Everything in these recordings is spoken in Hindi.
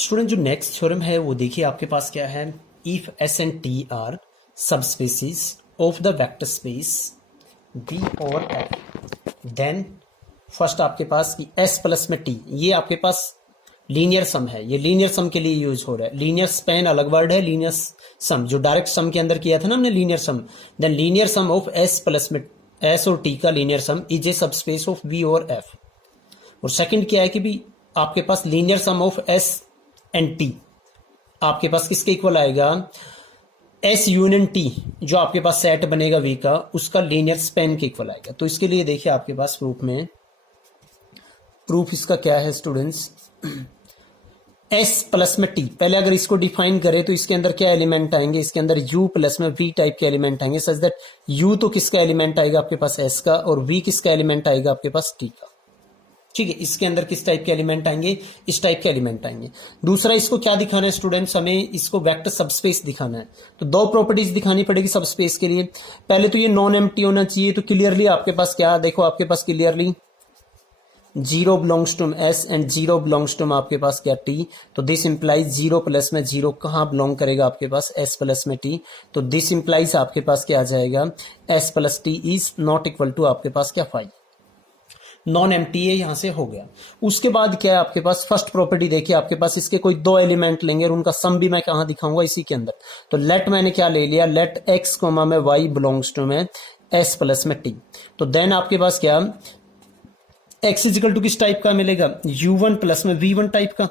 स्टूडेंट जो नेक्स्ट थ्योरम है वो देखिए आपके पास क्या है, if S and T are subspaces of the vector space V और एफ, देन फर्स्ट आपके पास कि एस प्लस में टी, ये आपके पास लीनियर सम है, ये लीनियर सम के लिए यूज हो रहा है। लीनियर स्पेन अलग वर्ड है, लीनियर सम जो डायरेक्ट सम के अंदर किया था ना हमने linear sum, then linear sum of S plus में एस और टी का linear sum is a subspace of V और एफ। और सेकंड क्या है कि भी आपके पास linear sum of S and T आपके पास किसके इक्वल आएगा, एस यूनियन टी जो आपके पास सेट बनेगा वी का, उसका लीनियर स्पेन के इक्वल आएगा। तो इसके लिए देखिए आपके पास प्रूफ में, प्रूफ इसका क्या है स्टूडेंट्स, एस प्लस में टी, पहले अगर इसको डिफाइन करें तो इसके अंदर क्या एलिमेंट आएंगे, इसके अंदर यू प्लस में वी टाइप के एलिमेंट आएंगे, सच दैट यू तो किसका एलिमेंट आएगा आपके पास एस का, और वी किसका एलिमेंट आएगा आपके पास टी का। ठीक है, इसके अंदर किस टाइप के एलिमेंट आएंगे, इस टाइप के एलिमेंट आएंगे। दूसरा इसको क्या दिखाना है स्टूडेंट्स, हमें इसको वेक्टर सबस्पेस दिखाना है। तो दो प्रॉपर्टीज दिखानी पड़ेगी सबस्पेस के लिए। पहले तो ये नॉन एम्प्टी होना चाहिए, तो क्लियरली आपके पास क्या देखो, आपके पास clearly zero belongs to S and zero belongs to आपके पास क्या टी। तो दिस इंप्लाइज जीरो प्लस में जीरो कहाँ बिलोंग करेगा आपके पास एस प्लस में टी। तो दिस इंप्लाइज आपके पास क्या आ जाएगा, S plus T is not equal to आपके पास क्या 5, नॉन एम्प्टी है, यहां से हो गया। उसके बाद क्या है आपके पास, फर्स्ट प्रॉपर्टी देखिए आपके पास इसके कोई दो एलिमेंट लेंगे और उनका सम भी मैं कहां दिखाऊंगा, इसी के अंदर। तो लेट मैंने क्या ले लिया, लेट एक्स कोमा में वाई बिलोंग्स टू में एस प्लस में टी। तो देन आपके पास क्या, एक्स इजिकल टू किस टाइप का मिलेगा, u1 प्लस में v1 टाइप का,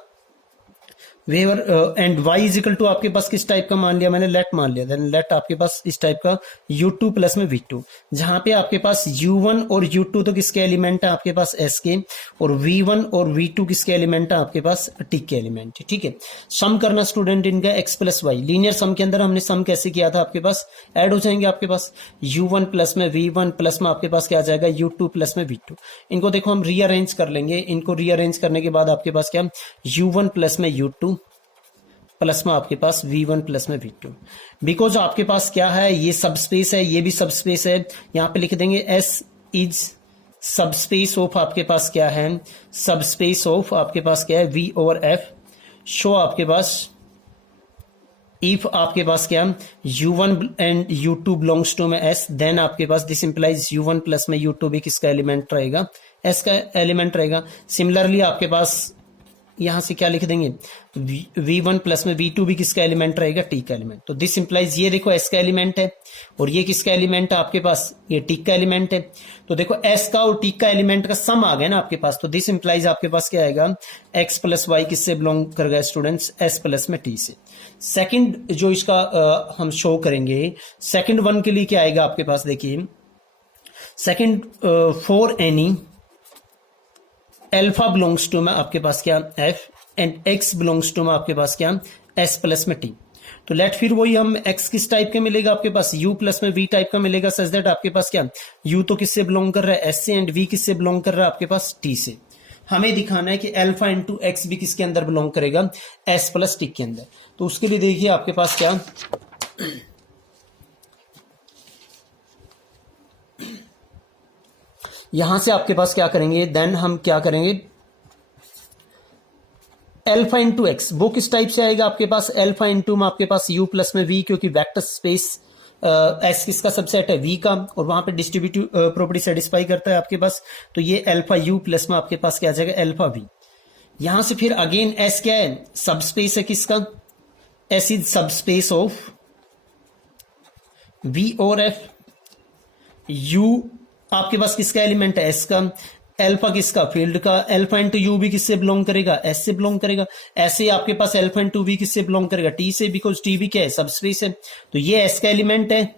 वेवर एंड y इजिकल टू आपके पास किस टाइप का मान लिया मैंने, लेट मान लिया। देन लेट आपके पास इस टाइप का u2 प्लस में v2, जहां पे आपके पास u1 और u2 तो किसके एलिमेंट है आपके पास s के, और v1 और v2 किसके एलिमेंट है आपके पास t के एलिमेंट है। ठीक है, सम करना स्टूडेंट इनका x प्लस वाई, लीनियर सम के अंदर हमने सम कैसे किया था, आपके पास ऐड हो जाएंगे आपके पास u1 प्लस में v1 प्लस में आपके पास क्या आ जाएगा u2 प्लस में v2। इनको देखो हम रीअरेंज कर लेंगे, इनको रीअरेंज करने के बाद आपके पास क्या, u1 प्लस में u2 प्लस में आपके पास v1 प्लस में v2। बिकॉज आपके पास क्या है, ये सबस्पेस है, ये भी सबस्पेस है, यहां पे लिख देंगे s इज सबस्पेस ऑफ आपके पास क्या है, सबस्पेस ऑफ आपके पास क्या है v ओवर f। शो आपके पास इफ आपके पास क्या, u1 and u2 belongs to में s, देन आपके पास दिस इंप्लाइज u1 प्लस में u2 भी किसका एलिमेंट रहेगा, s का एलिमेंट रहेगा। सिमिलरली आपके पास यहां से क्या लिख देंगे, v1 प्लस में v2 भी किसका एलिमेंट रहेगा, t का एलिमेंट। तो दिस इंप्लाइज ये देखो s का एलिमेंट है और ये किसका एलिमेंट है आपके पास, ये t का एलिमेंट है। तो देखो s का और t का एलिमेंट का सम आ गया ना आपके पास। तो दिस इंप्लाइज आपके पास क्या आएगा, x प्लस वाई किससे बिलोंग कर गया स्टूडेंट्स, s प्लस में t से। सेकंड जो इसका हम शो करेंगे, सेकंड वन के लिए क्या आएगा आपके पास, देखिए second for any alpha belongs to में आपके पास क्या f and x belongs to में आपके पास क्या s प्लस में t। तो लेट फिर वही हम x किस टाइप के मिलेगा आपके पास, u प्लस में v टाइप का मिलेगा, सच दैट आपके पास क्या, u तो किससे बिलोंग कर रहा है s से, एंड v किससे बिलोंग कर रहा है आपके पास t से। हमें दिखाना है कि अल्फा इंटू x भी किसके अंदर बिलोंग करेगा, s प्लस t के अंदर। तो उसके लिए देखिए आपके पास क्या, यहां से आपके पास क्या करेंगे, देन हम क्या करेंगे, अल्फा इंटू एक्स वो किस टाइप से आएगा आपके पास, अल्फा इंटू में आपके पास u प्लस में v, क्योंकि वेक्टर स्पेस एस किसका सबसेट है v का, और वहां पे डिस्ट्रीब्यूटिव प्रॉपर्टी सेटिस्फाई करता है आपके पास। तो ये अल्फा u प्लस में आपके पास क्या आ जाएगा, अल्फा v। यहां से फिर अगेन s क्या है, सबस्पेस है किसका, s is subspace of v और f। u आपके पास किसका एलिमेंट है, s का, अल्फा किसका, फील्ड का, अल्फा इंटू यू भी किससे बिलोंग करेगा, s से बिलोंग करेगा। ऐसे आपके पास अल्फा इंटू v किससे बिलोंग करेगा, t से, बिकॉज t भी क्या है, सबस्पेस है। तो ये s का एलिमेंट है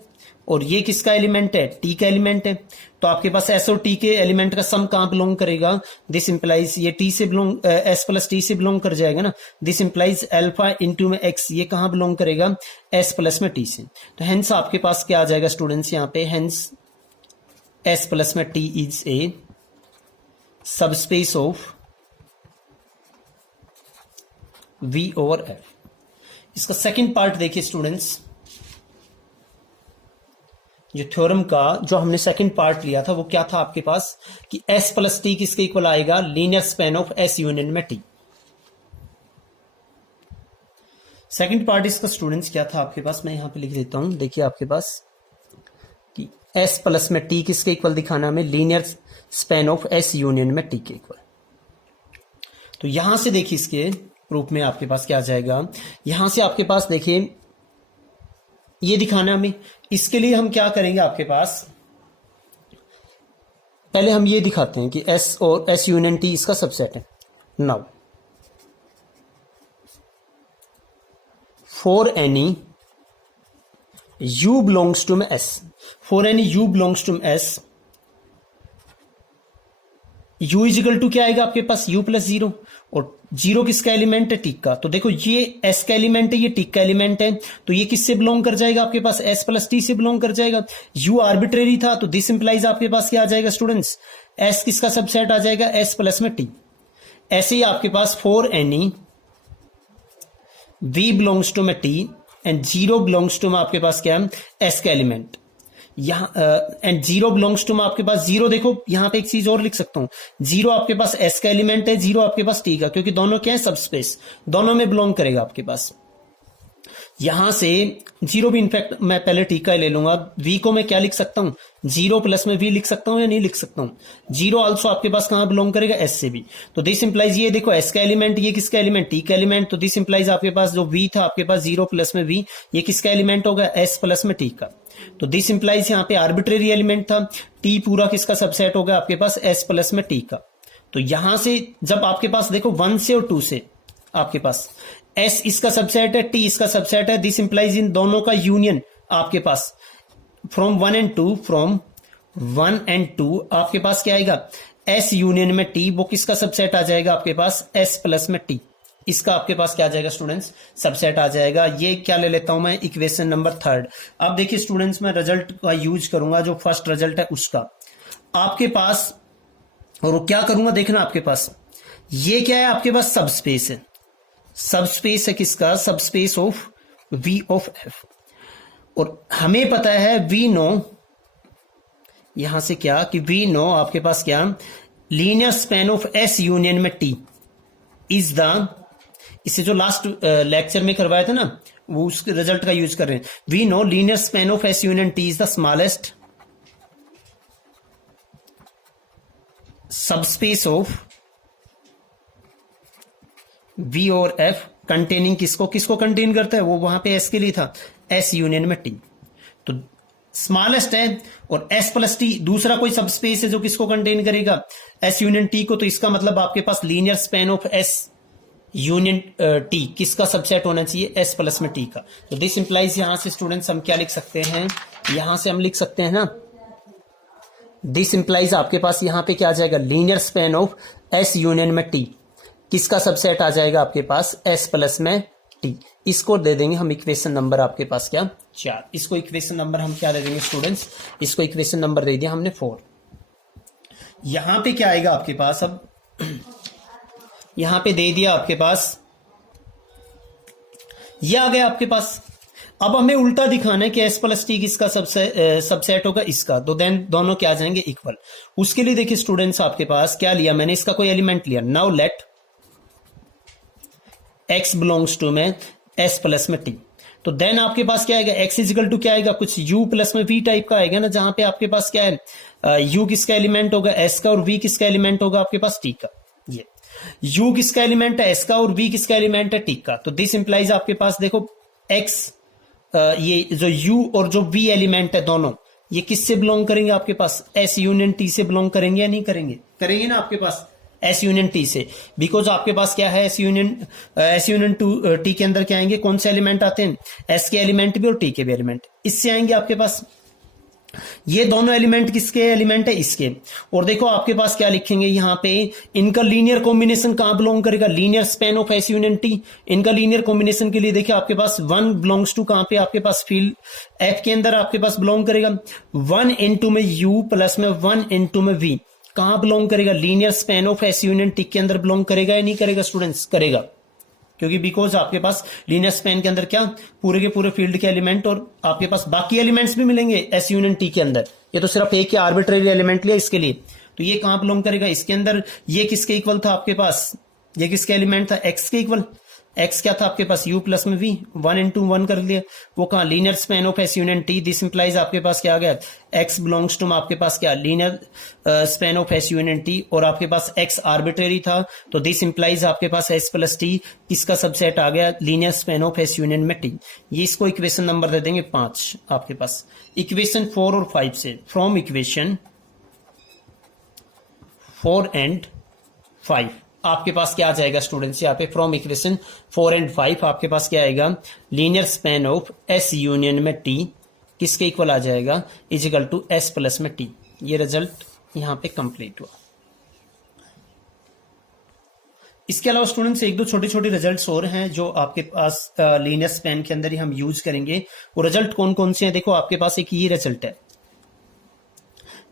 और ये किसका एलिमेंट है, t का एलिमेंट है। तो आपके पास s और t के एलिमेंट का सम कहां बिलोंग करेगा, दिस इंप्लाइज ये t से बिलोंग, s प्लस t से बिलोंग कर जाएगा ना। दिस इंप्लाइज अल्फा इंटू में x, ये कहां बिलोंग करेगा, s प्लस में t से। तो हेंस आपके पास क्या आ जाएगा स्टूडेंट्स यहाँ पे, हेंस s प्लस में t is a subspace of v over f। इसका सेकंड पार्ट देखिए स्टूडेंट्स, जो थ्योरम का जो हमने सेकंड पार्ट लिया था वो क्या था आपके पास, कि s प्लस टी किसके इक्वल आएगा, linear span of s union में t। सेकंड पार्ट इसका स्टूडेंट्स क्या था आपके पास, मैं यहां पे लिख देता हूं। देखिए आपके पास कि S प्लस में T किसके इक्वल दिखाना हमें, linear span of S union में T के इक्वल। तो यहां से देखिए इसके प्रूफ में आपके पास क्या आ जाएगा, यहां से आपके पास देखिए ये दिखाना हमें। इसके लिए हम क्या करेंगे, आपके पास पहले हम ये दिखाते हैं कि S और S यूनियन T इसका सबसेट है। Now for any U belongs to S, for any U belongs to S, U is equal to क्या आएगा आपके पास, U प्लस 0, और 0 किसका एलिमेंट है, T का। तो देखो ये S का एलिमेंट है, ये T का एलिमेंट है, तो ये किससे बिलोंग कर जाएगा आपके पास, S प्लस T से बिलोंग कर जाएगा। U आर्बिट्रेरी था, तो दिस इंप्लाइज आपके पास क्या आ जाएगा स्टूडेंट्स, S किसका सबसेट आ जाएगा, S प्लस में T। ऐसे ही आपके पास for any V belongs to में T एंड 0 बिलोंग्स टू में आपके पास क्या है, S का एलिमेंट। यहां एंड 0 बिलोंग्स टू में आपके पास 0, देखो यहां पे एक चीज और लिख सकता हूं, 0 आपके पास S का एलिमेंट है, 0 आपके पास T का, क्योंकि दोनों क्या है, सबस्पेस, दोनों में बिलोंग करेगा आपके पास। यहां से 0 भी इनफैक्ट मैं पहले T का ले लूंगा। V को मैं क्या लिख सकता हूं, 0 प्लस में V लिख सकता हूं या नहीं लिख सकता हूं, 0 आल्सो आपके पास कहां बिलोंग करेगा, S से भी। तो दिस इंप्लाइज ये देखो S का एलिमेंट, ये किसका एलिमेंट, T का एलिमेंट। तो दिस इंप्लाइज आपके पास जो V था आपके पास 0 प्लस में V, ये किसका एलिमेंट होगा, S प्लस में T का। तो दिस इंप्लाइज यहाँ पे आर्बिट्रेरी एलिमेंट था, T पूरा किसका सबसेट होगा आपके पास, S प्लस में T का। तो यहां से जब आपके पास देखो 1 से और 2 से आपके पास S इसका सबसेट है, T इसका सबसेट है, दिस इंप्लाइज इन दोनों का यूनियन आपके पास फ्रॉम 1 एंड 2, फ्रॉम 1 एंड 2 आपके पास क्या आएगा, S यूनियन में T, वो किसका सबसेट आ जाएगा आपके पास, S प्लस में T। इसका आपके पास क्या आ जाएगा स्टूडेंट्स, सबसेट आ जाएगा। ये क्या ले लेता हूं मैं, इक्वेशन नंबर 3। अब देखिए स्टूडेंट्स मैं रिजल्ट का यूज करूंगा, जो फर्स्ट रिजल्ट है उसका आपके पास, और क्या करूंगा देखना आपके पास, ये क्या है आपके पास, सबस्पेस है, सबस्पेस है किसका, subspace of V of F। और हमें पता है V नो, यहां से क्या कि V नो आपके पास क्या, linear span of S union में T इज द, इसे जो लास्ट लेक्चर में करवाया था ना, वो उस रिजल्ट का यूज कर रहे हैं। We know linear span of S union T is the smallest subspace of V और F कंटेनिंग किसको, किसको कंटेन करता है, वो वहां पे S के लिए था, S यूनियन में T। तो स्मॉलेस्ट है, और S प्लस T दूसरा कोई सबस्पेस है जो किसको कंटेन करेगा, S यूनियन T को। तो इसका मतलब आपके पास linear span of S union T किसका सबसेट होना चाहिए, S प्लस में T का। तो दिस इंप्लाइज यहां से स्टूडेंट्स हम क्या लिख सकते हैं, यहां से हम लिख सकते हैं ना, दिस इंप्लाइज आपके पास यहां पे क्या आ जाएगा, linear span of S union में T किसका सबसेट आ जाएगा आपके पास, S प्लस में T। इसको दे देंगे हम इक्वेशन नंबर आपके पास क्या, 4। इसको इक्वेशन नंबर हम क्या दे देंगे स्टूडेंट्स, इसको इक्वेशन नंबर दे दिया हमने 4। यहां पे क्या आएगा आपके पास, अब यहां पे दे दिया आपके पास, ये आ गया आपके पास। अब हमें उल्टा दिखाना है कि S प्लस T किसका सबसेट होगा, इसका। तो देन दोनों क्या आ जाएंगे, इक्वल। उसके लिए देखिए स्टूडेंट्स आपके पास क्या लिया मैंने, इसका कोई एलिमेंट लिया। Now let X belongs to में S प्लस में T। तो देन आपके पास क्या आएगा, X इजिकल टू क्या आएगा, कुछ U प्लस में V टाइप का आएगा ना, जहां पे आपके पास क्या है, U किसका एलिमेंट होगा, S का, और V किसका एलिमेंट होगा आपके पास, T का। ये U किसका एलिमेंट है, S का, और V किसका एलिमेंट है, T का। तो दिस इंप्लाइज आपके पास देखो X, ये जो U और जो V एलिमेंट है दोनों, ये किससे बिलोंग करेंगे आपके पास, S यूनियन T से बिलोंग करेंगे या नहीं करेंगे, करेंगे ना आपके पास S यूनियन T से। बिकॉज आपके पास क्या है, S यूनियन T के अंदर क्या आएंगे, कौन से एलिमेंट आते हैं, S के एलिमेंट भी और T के भी एलिमेंट, इससे आएंगे आपके पास। ये दोनों एलिमेंट किसके एलिमेंट है, इसके। और देखो आपके पास क्या लिखेंगे यहाँ पे, इनका लीनियर कॉम्बिनेशन कहां बिलोंग करेगा, linear span of S union T। इनका लीनियर कॉम्बिनेशन के लिए देखिए आपके पास 1 बिलोंग्स टू कहां पे, आपके पास फील्ड F के अंदर आपके पास बिलोंग करेगा। 1 इंटू में U प्लस में 1 इंटू में V कहां बिलोंग करेगा, linear span of S union T के अंदर बिलोंग करेगा या नहीं करेगा स्टूडेंट्स, करेगा। क्योंकि बिकॉज आपके पास लीनियर स्पैन के अंदर क्या, पूरे के पूरे फील्ड के एलिमेंट और आपके पास बाकी एलिमेंट्स भी मिलेंगे S यूनियन T के अंदर। ये तो सिर्फ एक ही आर्बिट्रेरी एलिमेंट लिया इसके लिए, तो ये कहां बिलोंग करेगा, इसके अंदर। ये किसके इक्वल था आपके पास, ये किसके एलिमेंट था, X के इक्वल। एक्स क्या था आपके पास u प्लस में v, 1 इंटू 1 कर लिया, वो कहा linear span of S union T, this implies आपके पास क्या आ गया, x बिलोंग्स टू आपके पास क्या linear span of S union T, और आपके पास x आर्बिट्रेरी था, तो दिस इंप्लाइज आपके पास s प्लस टी किसका सबसेट आ गया, linear span of S union में टी। ये इसको इक्वेशन नंबर दे देंगे 5 आपके पास। इक्वेशन 4 और 5 से, फ्रॉम इक्वेशन 4 एंड 5 आपके पास क्या आ जाएगा स्टूडेंट्स, यहाँ पे फ्रॉम इक्वेशन 4 एंड 5 आपके पास क्या आएगा, linear span of S union में टी किसके इक्वल आ जाएगा, is equal to S plus में टी। ये रिजल्ट यहाँ पे कंप्लीट हुआ। इसके अलावा स्टूडेंट्स एक दो छोटे छोटे रिजल्ट्स और हैं जो आपके पास लीनियर स्पैन के अंदर ही हम यूज करेंगे। वो रिजल्ट कौन कौन से हैं, देखो आपके पास एक ये रिजल्ट है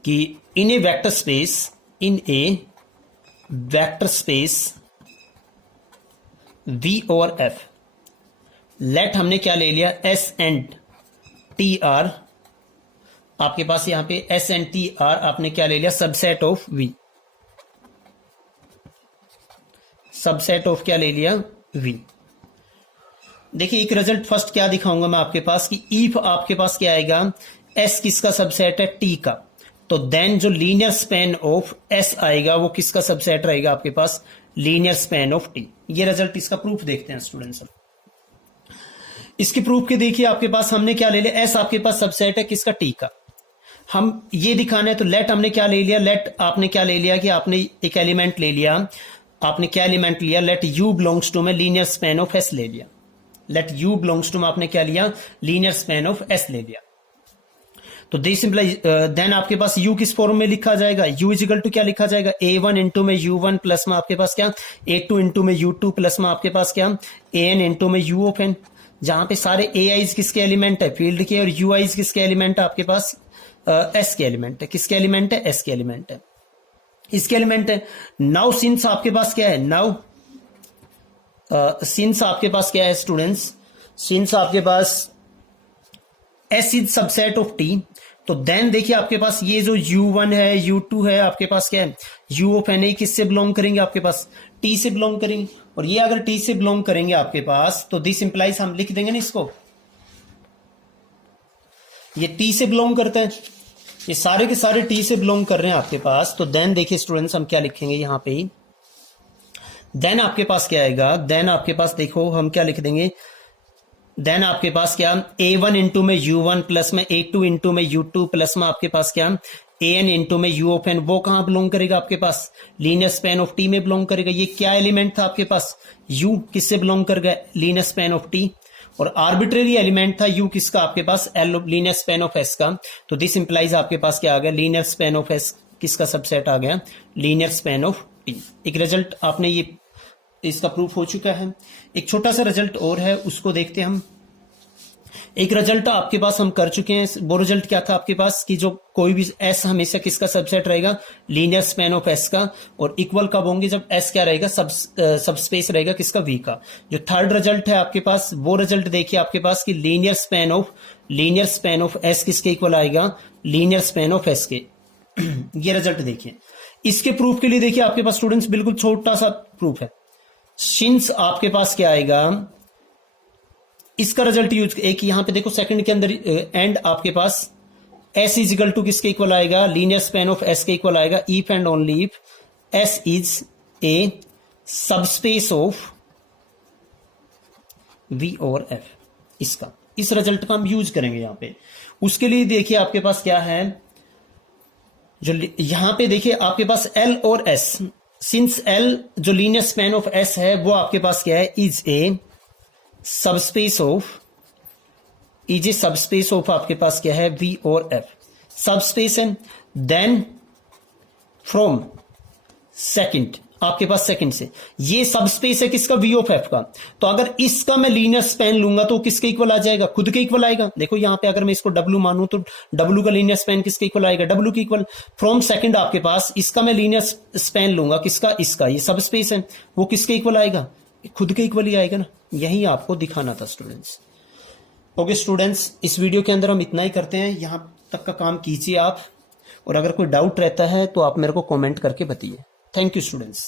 कि इन ए वेक्टर स्पेस, इन ए वेक्टर स्पेस V और F, लेट हमने क्या ले लिया, S एंड टी आर, आपके पास यहां पे S एंड टी आर आपने क्या ले लिया, subset of V, subset of क्या ले लिया, V। देखिए एक रिजल्ट फर्स्ट क्या दिखाऊंगा मैं आपके पास कि इफ आपके पास क्या आएगा, S किसका सबसेट है, T का, तो देन जो लीनियर स्पैन ऑफ S आएगा वो किसका सबसेट रहेगा आपके पास, लीनियर स्पैन ऑफ T। ये रिजल्ट इसका प्रूफ देखते हैं स्टूडेंट्स। इसके प्रूफ के देखिए आपके पास हमने क्या ले लिया, S आपके पास सबसेट है किसका, T का। हम ये दिखाना है तो लेट हमने क्या ले लिया, लेट आपने क्या ले लिया कि आपने एक एलिमेंट ले लिया, आपने क्या एलिमेंट लिया, लेट U बिलोंग्स टू में लीनियर स्पैन ऑफ S ले लिया, लेट U बिलोंग्स टू में आपने क्या लिया, लीनियर स्पैन ऑफ S ले लिया। तो दिस इंप्लाइज देन आपके पास u किस फॉर्म में लिखा जाएगा, u इज इक्वल टू क्या लिखा जाएगा, a1 इंटू में u1 प्लस में आपके पास क्या, a2 इंटू में u2 प्लस में आपके पास क्या, an इंटू में u ऑफ n, जहां पे सारे ai's किसके एलिमेंट है, फील्ड के, और ui's किसके एलिमेंट है आपके पास, s के एलिमेंट है, किसके एलिमेंट है, s के एलिमेंट है, इसके एलिमेंट है। नाउ सिंस आपके पास क्या है, नाउ सिंस आपके पास क्या है स्टूडेंट्स, सिंस आपके पास S is subset of T, तो देन देखिए आपके पास ये जो U1 है, U2 है, आपके पास क्या है, U ऑफ N किससे बिलोंग करेंगे, आपके पास T से बिलोंग करेंगे, और ये अगर T से बिलोंग करेंगे आपके पास, तो दिस इंप्लाइज हम लिख देंगे ना इसको, ये T से बिलोंग करते हैं, ये सारे के सारे T से बिलोंग कर रहे हैं आपके पास। तो देन देखिए स्टूडेंट्स हम क्या लिखेंगे यहां पे, देन आपके पास क्या आएगा, देन आपके पास देखो हम क्या लिख देंगे, देन आपके पास क्या, a1 इंटू में u1 प्लस में a2 इंटू में u2 प्लस में आपके पास क्या, an इंटू में u ऑफ n, वो कहां बिलोंग करेगा आपके पास, लीनियर स्पैन ऑफ T में बिलोंग करेगा। ये क्या एलिमेंट था आपके पास, u किससे बिलोंग कर गया, लीनियर स्पैन ऑफ T, और आर्बिट्रेरी एलिमेंट था u किसका आपके पास, L linear span of S का। तो दिस इंप्लाइज आपके पास क्या आ गया, लीनियर स्पैन ऑफ S किसका सबसेट आ गया, लीनियर स्पैन ऑफ T। एक रिजल्ट आपने ये इसका प्रूफ हो चुका है। एक छोटा सा रिजल्ट और है उसको देखते हैं हम। एक रिजल्ट आपके पास हम कर चुके हैं, वो रिजल्ट क्या था आपके पास कि जो कोई भी S हमेशा किसका सबसेट रहेगा, लीनियर स्पैन ऑफ S का, और इक्वल कब होंगे, जब S क्या रहेगा, सबस्पेस रहेगा किसका, V का। जो थर्ड रिजल्ट है आपके पास, वो रिजल्ट देखिए आपके पास कि लीनियर स्पैन ऑफ S किसके इक्वल आएगा, लीनियर स्पैन ऑफ S के। ये रिजल्ट देखिए। इसके प्रूफ के लिए देखिए आपके पास स्टूडेंट्स बिल्कुल छोटा सा प्रूफ है। सिंस आपके पास क्या आएगा, इसका रिजल्ट यूज, एक यहां पे देखो सेकंड के अंदर एंड आपके पास S इज इक्वल टू किसके इक्वल आएगा, लीनियर स्पैन ऑफ S के इक्वल आएगा, if and only if S is a subspace of V और F। इसका इस रिजल्ट का हम यूज करेंगे यहां पे। उसके लिए देखिए आपके पास क्या है, जो यहां पे देखिए आपके पास L और S, सिंस L जो लीनियर स्पैन ऑफ S है वो आपके पास क्या है, इज ए सबस्पेस ऑफ आपके पास क्या है, V और F सबस्पेस है। देन फ्रॉम सेकंड आपके पास सेकंड से ये सबस्पेस है किसका, V ऑफ F का। तो अगर इसका मैं लीनियर स्पैन लूंगा तो किसके इक्वल आ जाएगा, खुद के इक्वल आएगा। देखो यहां पे अगर मैं इसको W मानूं तो W का लीनियर स्पैन किसके इक्वल आएगा, W के इक्वल। फ्रॉम सेकंड आपके पास इसका मैं लीनियर स्पैन लूंगा किसका, इसका, ये सबस्पेस है, वो किसके इक्वल आएगा, खुद के इक्वल ही आएगा ना। यही आपको दिखाना था स्टूडेंट्स। ओके स्टूडेंट्स, इस वीडियो के अंदर हम इतना ही करते हैं, यहां तक का काम कीजिए आप, और अगर कोई डाउट रहता है तो आप मेरे को कमेंट करके बताइए। Thank you students.